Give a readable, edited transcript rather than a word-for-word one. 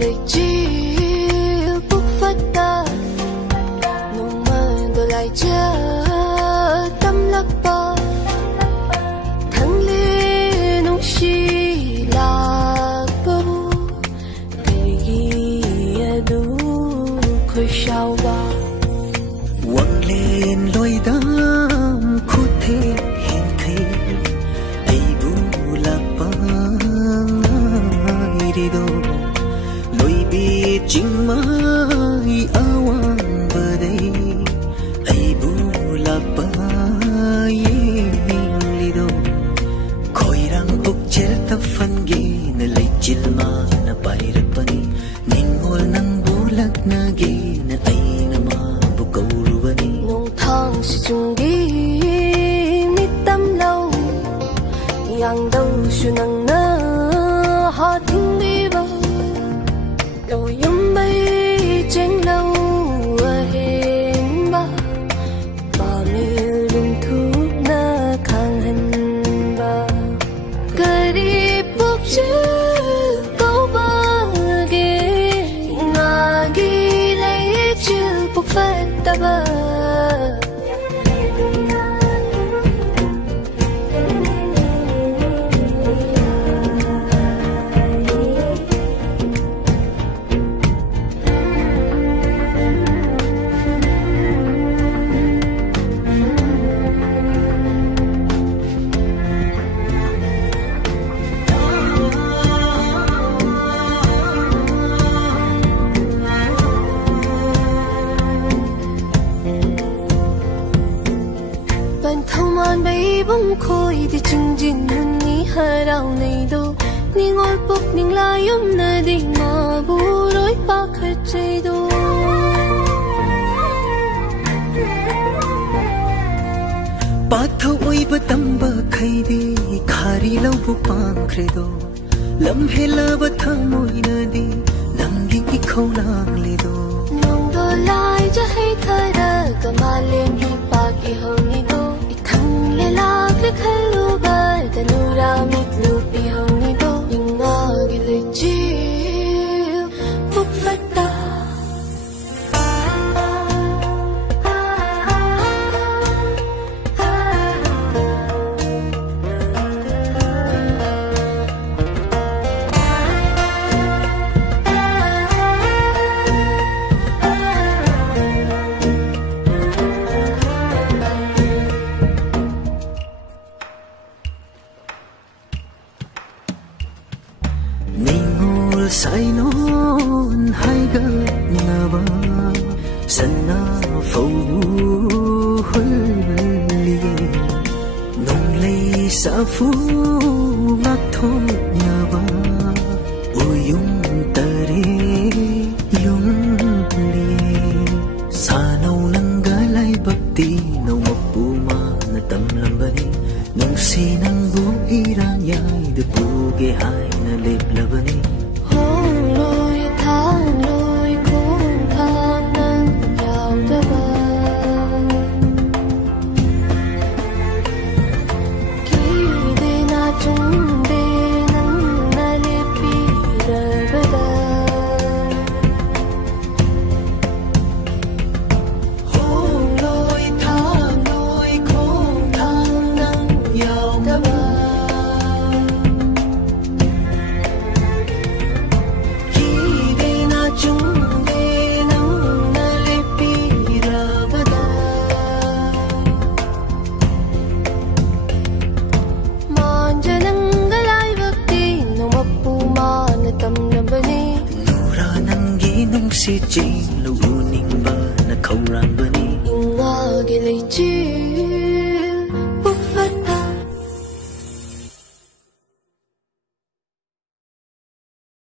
lời chiều bốc phát ta nồng mơ đổi lại chưa tâm lắc bờ thăng lên nông si lạc bờ cây ghi đủ khơi sao ba quăng lên lối đám khút thế hiền khi ai bu lạc bờ ngay đi đâu lối bi chính mai awan bờ đây ai bu lạc bờ đi đâu khoi rang uk chel ta fan gi na lai chil ma na pai ra pani ningol nang bulak na gi na ai na ma bu kau ruwani nong thang si chung gi mi tâm lâu yang đâu su nang na ha thing đi ba lâu yum bay trên lâu hen ba ba mi lung thu na khang hen ba kari bốc chữ câu ba ghê ngà ghi lấy chữ bốc phát ta ba bông khôi thì chừng chừng hơn ní hà đào này đâu ní ngồi bốc ní la yếm na đi mà bu rối ba khơi chơi đâu ba thâu ôi ba tâm ba khay đi khari lâu bu pang credo lâm hela ba thang môi na đi nang đi khâu lang le do nong do lai cho hay thay ra cả mà lên đi ba kỳ hồng ní đâu le lạc le khalu ba tanura mit lu pi hong ni do inga gi le chiều phúc phát ta sai non hai gật na ba sana phâu huli nong lei sa phu ngak thom na ba uyung tare yung li sa nau nang galai bakti nau mapu ma na tam lambani nong si nang bu irang yai de pu ge hai na lep labani lối tháng lối khung tháng nắng giàu cho ba khi đi na chung đi nắng na liệp bi đời ba da lối tháng lối khung tháng nắng giàu cho ba si ching